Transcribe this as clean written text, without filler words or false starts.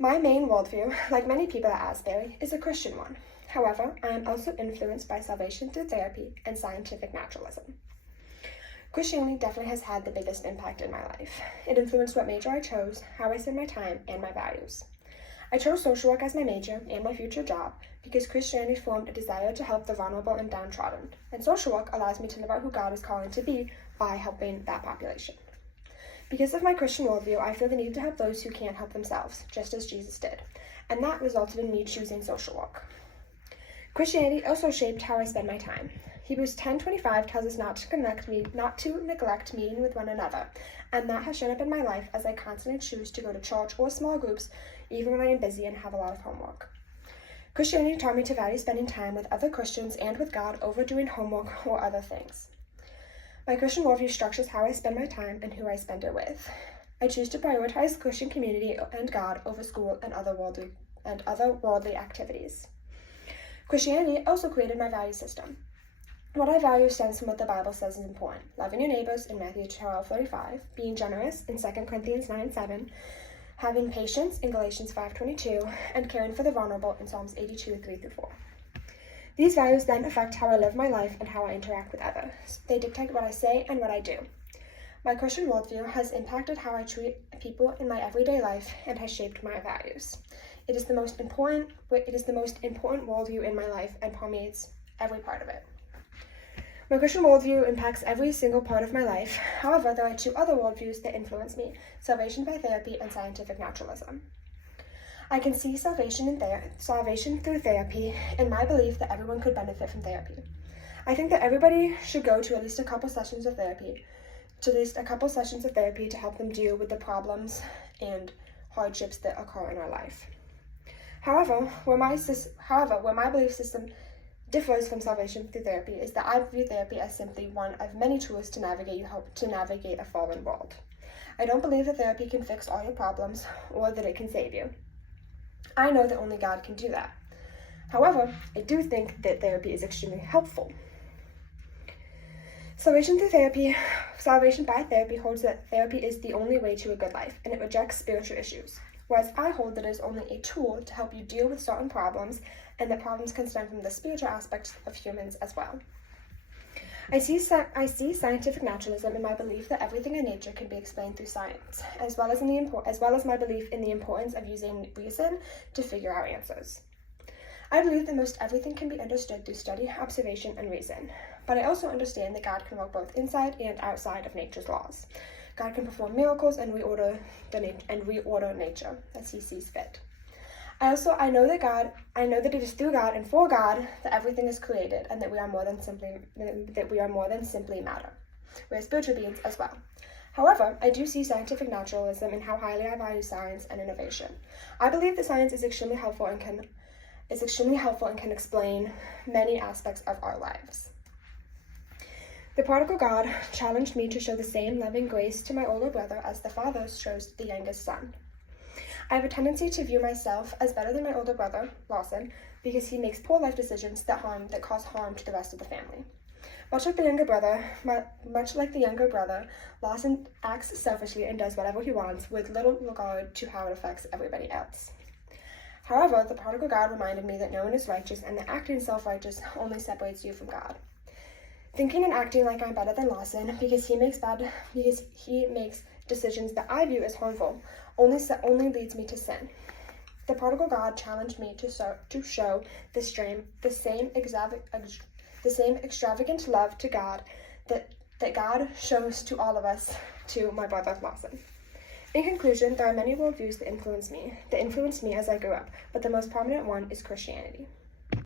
My main worldview, like many people at Asbury, is a Christian one. However, I am also influenced by salvation through therapy and scientific naturalism. Christianity definitely has had the biggest impact in my life. It influenced what major I chose, how I spend my time, and my values. I chose social work as my major and my future job because Christianity formed a desire to help the vulnerable and downtrodden, and social work allows me to live out who God is calling to be by helping that population. Because of my Christian worldview, I feel the need to help those who can't help themselves, just as Jesus did, and that resulted in me choosing social work. Christianity also shaped how I spend my time. Hebrews 10:25 tells us not to neglect meeting with one another, and that has shown up in my life as I constantly choose to go to church or small groups, even when I am busy and have a lot of homework. Christianity taught me to value spending time with other Christians and with God over doing homework or other things. My Christian worldview structures how I spend my time and who I spend it with. I choose to prioritize Christian community and God over school and other worldly activities. Christianity also created my value system. What I value stems from what the Bible says is important: loving your neighbors in Matthew 12:35, being generous in 2 Corinthians 9:7, having patience in Galatians 5:22, and caring for the vulnerable in Psalms 82:3-4. These values then affect how I live my life and how I interact with others. They dictate what I say and what I do. My Christian worldview has impacted how I treat people in my everyday life and has shaped my values. It is the most important worldview in my life and permeates every part of it. My Christian worldview impacts every single part of my life. However, there are two other worldviews that influence me: salvation by therapy and scientific naturalism. I can see salvation through therapy in my belief that everyone could benefit from therapy. I think that everybody should go to at least a couple sessions of therapy to help them deal with the problems and hardships that occur in our life. However, where my belief system differs from salvation through therapy is that I view therapy as simply one of many tools to navigate a fallen world. I don't believe that therapy can fix all your problems or that it can save you. I know that only God can do that. However, I do think that therapy is extremely helpful. Salvation by therapy holds that therapy is the only way to a good life, and it rejects spiritual issues, whereas I hold that it is only a tool to help you deal with certain problems, and that problems can stem from the spiritual aspects of humans as well. I see scientific naturalism in my belief that everything in nature can be explained through science, as well as my belief in the importance of using reason to figure out answers. I believe that most everything can be understood through study, observation, and reason, but I also understand that God can work both inside and outside of nature's laws. God can perform miracles and reorder nature as He sees fit. I know that it is through God and for God that everything is created, and that we are more than simply matter. We are spiritual beings as well. However, I do see scientific naturalism in how highly I value science and innovation. I believe that science is extremely helpful and can explain many aspects of our lives. The prodigal God challenged me to show the same loving grace to my older brother as the father shows the youngest son. I have a tendency to view myself as better than my older brother, Lawson, because he makes poor life decisions that cause harm to the rest of the family. Much like the younger brother, Lawson acts selfishly and does whatever he wants with little regard to how it affects everybody else. However, the prodigal God reminded me that no one is righteous and that acting self-righteous only separates you from God. Thinking and acting like I'm better than Lawson because he makes decisions that I view as harmful only leads me to sin. The prodigal God challenged me to show the same extravagant love to God that God shows to all of us, to my brother Lawson. In conclusion, there are many worldviews that influenced me as I grew up, but the most prominent one is Christianity.